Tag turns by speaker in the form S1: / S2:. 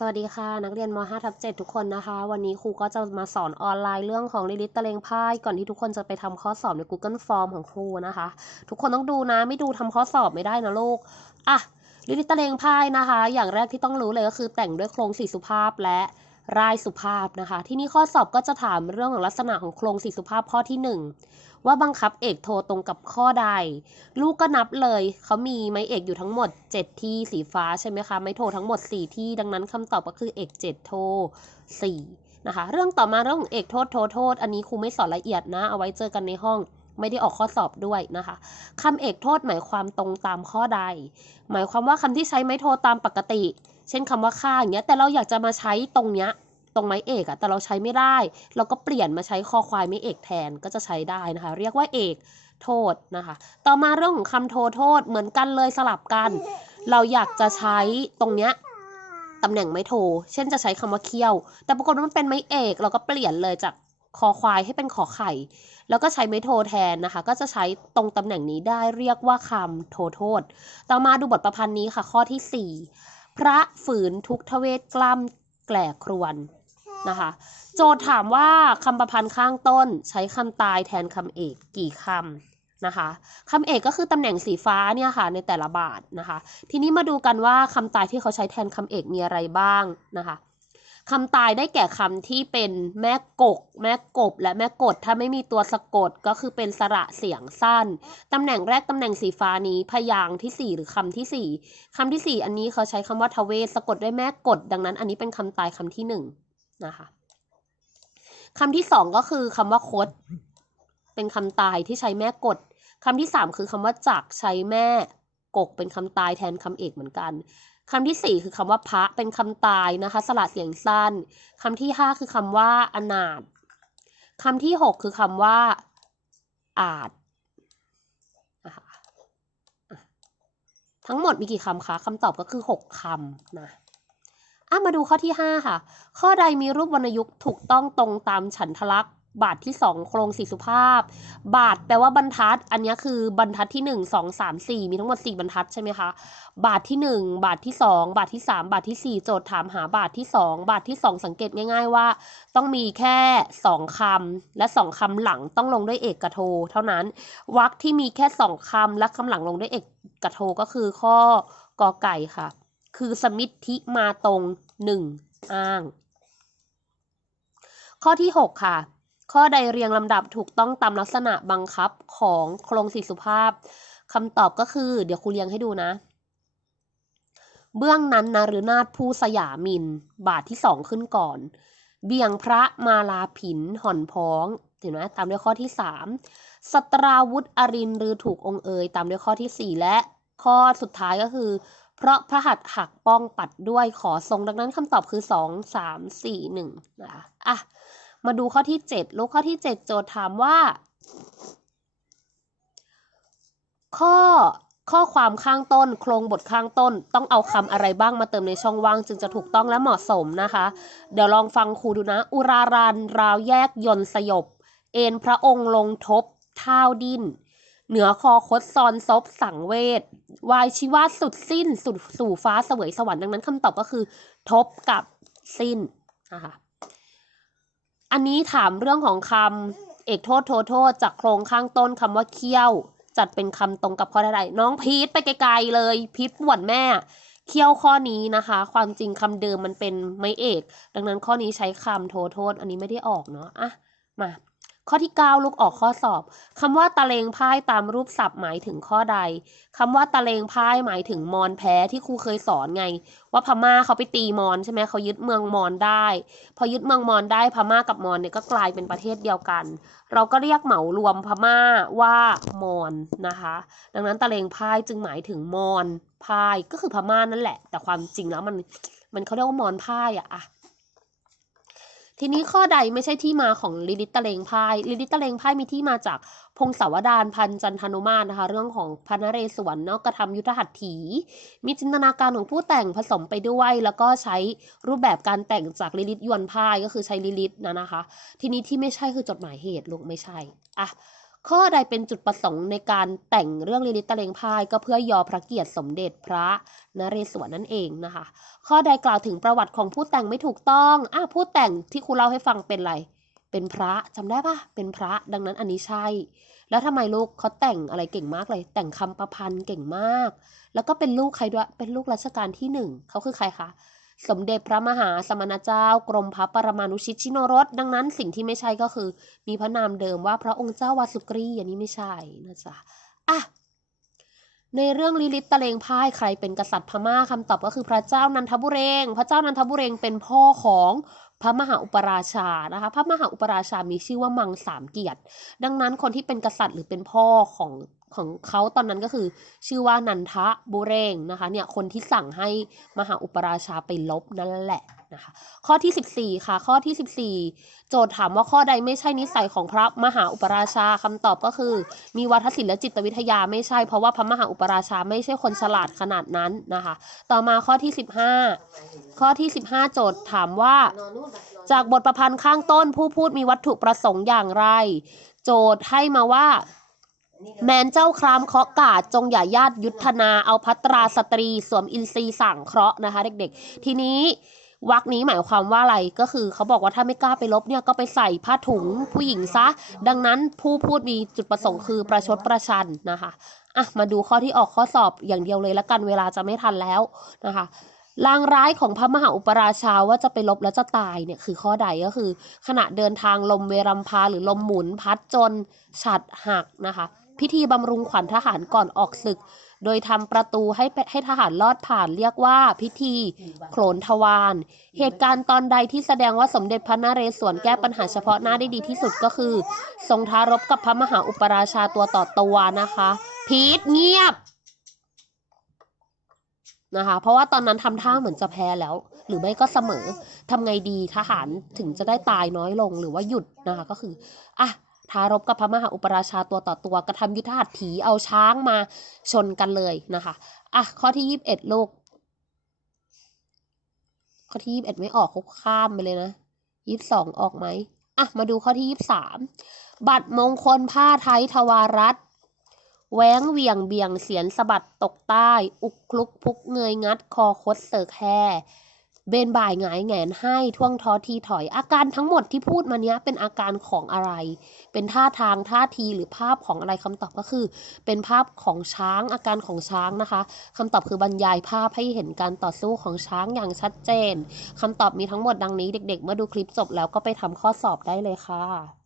S1: สวัสดีค่ะนักเรียนม5ทับ7ทุกคนนะคะ วันนี้ครูก็จะมาสอนออนไลน์เรื่องของลิลิตตะเลงไพ่ก่อนที่ทุกคนจะไปทำข้อสอบใน Google Form ของครูนะคะ ทุกคนต้องดูนะไม่ดูทำข้อสอบไม่ได้นะลูกอะลิลิตตะเลงไพ่นะคะ อย่างแรกที่ต้องรู้เลยก็คือแต่งด้วยโครงสีสุภาพและรายสุภาพนะคะ ที่นี่ข้อสอบก็จะถามเรื่องของลักษณะของโครงสีสุภาพข้อที่หนึ่ง ว่าบังคับเอกโทรตรงกับข้อใด ลูกก็นับเลย เขามีไม้เอกอยู่ทั้งหมด 7 ที่สีฟ้าใช่ไหมคะ ไม้โทรทั้งหมด 4 ที่ ดังนั้นคำตอบก็คือเอก7โทร4นะคะ เรื่องต่อมาเรื่องของเอกโทษโทโทษ อันนี้ครูไม่สอนละเอียดนะ เอาไว้เจอกันในห้องไม่ได้ออกข้อสอบด้วยนะคะคำเอกโทษหมายความตรงตามข้อใด หมายความว่าคำที่ใช้ไม้โทรตามปกติ เช่นคำว่าค่าอย่างเงี้ย แต่เราอยากจะมาใช้ตรงเนี้ย ตรงไม้เอกอะแต่เราใช้ไม่ได้ เราก็เปลี่ยนมาใช้คอควายไม้เอกแทนก็จะใช้ได้นะคะ เรียกว่าเอกโทษนะคะ ต่อมาเรื่องของคำโทโทษเหมือนกันเลยสลับกัน เราอยากจะใช้ตรงเนี้ยตำแหน่งไม้โท เช่นจะใช้คำว่าเคี้ยว แต่ปรากฏว่ามันเป็นไม้เอก เราก็เปลี่ยนเลยจากคอควายให้เป็นขอไข่ แล้วก็ใช้ไม้โทแทนนะคะ ก็จะใช้ตรงตำแหน่งนี้ได้เรียกว่าคำโทโทษ ต่อมาดูบทประพันธ์นี้ค่ะ ข้อที่ 4 พระฝืนทุกทเวศกล้ำแกล่ครวน นะคะ โจทย์ถามว่าคำประพันธ์ข้างต้นใช้คำตายแทนคำเอกกี่คำนะคะคำเอกก็คือตำแหน่งสีฟ้าเนี่ยค่ะในแต่ละบาทนะคะ ทีนี้มาดูกันว่าคำตายที่เขาใช้แทนคำเอกมีอะไรบ้างนะคะคำตายได้แก่คำที่เป็นแม่กก แม่กบ และแม่กด ถ้าไม่มีตัวสะกดก็คือเป็นสระเสียงสั้น ตำแหน่งแรกตำแหน่งสีฟ้านี้พยางค์ที่ 4 หรือคำที่ 4 คำที่ 4 อันนี้เขาใช้คำว่าทเวศสะกดด้วยแม่กด ดังนั้นอันนี้เป็นคำตายคำที่ 1 นะคะคำที่สองก็คือคำว่าคด เป็นคำตายที่ใช้แม่กดคำที่สามคือคำว่าจักใช้แม่กกเป็นคำตายแทนคำเอกเหมือนกันคำที่สี่คือคำว่าพระเป็นคำตายนะคะสระเสียงสั้นคำที่ห้าคือคำว่าอนาถคำที่หกคือคำว่าอาจนะคะทั้งหมดมีกี่คำคะคำตอบก็คือหกคำนะ อะมาดูข้อที่ 5 ค่ะ ข้อใดมีรูปวรรณยุกต์ถูกต้องตรงตามฉันทลักษณ์บาทที่ 2 โครงสีสุภาพ บาทแปลว่าบรรทัด อันนี้คือบรรทัดที่ 1 2 3 4 มีทั้งหมด 4 บรรทัดใช่ไหมคะ บาทที่ 1 บาทที่ 2 บาทที่ 3 บาทที่ 4 โจทย์ถามหาบาทที่ 2 บาทที่ 2 สังเกตง่ายๆว่า ต้องมีแค่ 2คำและ 2คำหลังต้องลงด้วยเอกกระโท เท่านั้นวรรคที่มีแค่ 2คำและคำหลังลงด้วยเอกกระโทก็คือข้อกอไก่ค่ะ คือสมิทธิมาตรงหนึ่งอ้าง ข้อที่ 6 ค่ะ ข้อใดเรียงลำดับถูกต้องตามลักษณะบังคับของโครงสีสุภาพคำตอบก็คือ เดี๋ยวครูเรียงให้ดูนะ เบื้องนั้นนฤนาถผู้สยามิน บาทที่สองขึ้นก่อน เบียงพระมาลาผินห่อนพ้องเห็นไหมตามด้วยข้อที่สามสตราวุธอรินหรือถูกองเอย ตามด้วยข้อที่สี่และข้อสุดท้ายก็คือ เพราะพระหัตถ์หักป้องปัดด้วยขอทรงดังนั้นคำตอบคือ 2 3 4 1นะคะอะมาดูข้อที่ 7 ลูกข้อที่ 7 โจทย์ถามว่า ข้อข้อความข้างต้น โครงบทข้างต้น ต้องเอาคำอะไรบ้างมาเติมในช่องว่างจึงจะถูกต้องและเหมาะสมนะคะ เดี๋ยวลองฟังครูดูนะ อุรารันราวแยกยนสยบ เอ็นพระองค์ลงทบ เท้าดิ้น เหนือคอคดซอนซบสังเวชวายชีวาสุดสิ้นสุดสู่ฟ้าเสวยสวรรค์ดังนั้นคำตอบก็คือ ทบกับสิ้นนะคะอันนี้ถามเรื่องของคำเอกโทษโทโทษจากโครงข้างต้นคำว่าเคี้ยว จัดเป็นคำตรงกับข้อใดน้องพีทไปไกลๆเลยพีทปวดแม่เคี้ยวข้อนี้นะคะ ความจริงคำเดิมมันเป็นไม่เอก ดังนั้นข้อนี้ใช้คำโทโทษ อันนี้ไม่ได้ออกเนาะอะมา ข้อที่ 9 ลูกออกข้อสอบคำว่าตะเลงพ่ายตามรูปศัพท์หมายถึงข้อใดคำว่าตะเลงพ่ายหมายถึงมอนแพ้ที่ครูเคยสอนไง ว่าพม่าเขาไปตีมอนใช่ไหมเขายึดเมืองมอนได้ พอยึดเมืองมอนได้พม่ากับมอนเนี่ยก็กลายเป็นประเทศเดียวกัน เราก็เรียกเหมารวมพม่าว่ามอนนะคะ ดังนั้นตะเลงพ่ายจึงหมายถึงมอนพ่ายก็คือพม่านั่นแหละ แต่ความจริงแล้วมันมันเขาเรียกว่ามอนพ่ายอะ ทีนี้ข้อใดไม่ใช่ที่มาของลิลิตตะเลงพายลิลิตตะเลงพายมีที่มาจากพงศาวดารพันจันทนุมาตนะคะ เรื่องของพระนเรศวรเนาะกระทำยุทธหัตถี มีจินตนาการของผู้แต่งผสมไปด้วย แล้วก็ใช้รูปแบบการแต่งจากลิลิตยวนพายก็คือใช้ลิลิตนะนะคะ ทีนี้ที่ไม่ใช่คือจดหมายเหตุลูกไม่ใช่อะ ข้อใดเป็นจุดประสงค์ในการแต่งเรื่องลิลิตตะเลงพายก็เพื่อยอพระเกียรติสมเด็จพระนเรศวรนั่นเองนะคะ ข้อใดกล่าวถึงประวัติของผู้แต่งไม่ถูกต้องอะผู้แต่งที่ครูเล่าให้ฟังเป็นอะไร เป็นพระจำได้ปะเป็นพระดังนั้นอันนี้ใช่ แล้วทำไมลูกเขาแต่งอะไรเก่งมากเลย แต่งคำประพันธ์เก่งมาก แล้วก็เป็นลูกใครด้วยเป็นลูกรัชกาลที่หนึ่งเขาคือใครคะ สมเด็จพระมหาสมณเจ้ากรมพระปรมาณุชิตชิโนรส ดังนั้นสิ่งที่ไม่ใช่ก็คือ มีพระนามเดิมว่าพระองค์เจ้าวาสุกรีอันนี้ไม่ใช่นะจ๊ะอะในเรื่องลิลิตตะเลงพ่ายใครเป็นกษัตริย์พม่าคำตอบก็คือพระเจ้านันทบุเรง พระเจ้านันทบุเรงเป็นพ่อของ พระมหาอุปราชานะคะ พระมหาอุปราชามีชื่อว่ามังสามเกียรติ ดังนั้นคนที่เป็นกษัตริย์หรือเป็นพ่อของของเขาตอนนั้นก็คือชื่อว่านันทะบุเรงนะคะเนี่ยคนที่สั่งให้มหาอุปราชาไปลบนั่นแหละนะคะข้อที่ 14 ค่ะ ข้อที่ 14 โจทย์ถามว่าข้อใดไม่ใช่นิสัยของพระมหาอุปราชาคำตอบก็คือ มีวัฒนศิลป์และจิตวิทยาไม่ใช่เพราะว่าพระมหาอุปราชาไม่ใช่คนฉลาดขนาดนั้นนะคะ ต่อมาข้อที่ 15 ข้อที่ 15 โจทย์ถามว่าจากบทประพันธ์ข้างต้นผู้พูดมีวัตถุประสงค์อย่างไร โจทย์ให้มาว่า แมนเจ้าครามเคาะกาดจงอย่าญาติยุทธนาเอาพัตราสตรี สวมอินทรีสั่งเคราะห์นะคะ เด็กๆ ทีนี้วรรคนี้หมายความว่าอะไรก็คือเขาบอกว่าถ้าไม่กล้าไปลบเนี่ยก็ไปใส่ผ้าถุงผู้หญิงซะ ดังนั้นผู้พูดมีจุดประสงค์คือประชดประชันนะคะอะมาดูข้อที่ออกข้อสอบอย่างเดียวเลยละกันเวลาจะไม่ทันแล้วนะคะ ลางร้ายของพระมหาอุปราชาว่าจะไปลบแล้วจะตายเนี่ยคือข้อใดก็คือ ขณะเดินทางลมเวรัมพาหรือลมหมุนพัดจนฉัดหักนะคะ พิธีบำรุงขวัญทหารก่อนออกศึก โดยทำประตูให้ให้ทหารลอดผ่านเรียกว่าพิธีโขลนทวารเหตุการณ์ตอนใดที่แสดงว่าสมเด็จพระนเรศวรแก้ปัญหาเฉพาะหน้าได้ดีที่สุดก็คือ ทรงท้ารบกับพระมหาอุปราชาตัวต่อตัวนะคะพีทเงียบ นะคะ เพราะว่าตอนนั้นทำท่าเหมือนจะแพ้แล้ว หรือไม่ก็เสมอทำไงดีทหารถึงจะได้ตายน้อยลงหรือว่าหยุดนะคะ ก็คืออะทารบกับพระมหาอุปราชาตัวต่อตัวกระทำยุทธหัตถีเอาช้างมาชนกันเลยนะคะอะข้อที่ยี่สิบเอ็ดลูกข้อที่ยี่สิบเอ็ดไม่ออกเขาข้ามไปเลยนะยี่สิบสองออกไหมอะมาดูข้อที่ยี่สิบสามบัตรมงคลผ้าไทยทวารัต แหว้งเหวียงเบียงเสียนสะบัดตกใต้ อุกคลุกพุกเงยงัดคอคดเสิกแฮเบนบ่ายหงายแหงนให้ท่วงท้อทีถอย อาการทั้งหมดที่พูดมาเนี้ยเป็นอาการของอะไร เป็นท่าทางท่าทีหรือภาพของอะไรคำตอบก็คือ เป็นภาพของช้างอาการของช้างนะคะคำตอบคือบรรยายภาพให้เห็นการต่อสู้ของช้างอย่างชัดเจนคำตอบมีทั้งหมดดังนี้เด็ก ๆ เมื่อดูคลิปจบแล้วก็ไปทำข้อสอบได้เลยค่ะ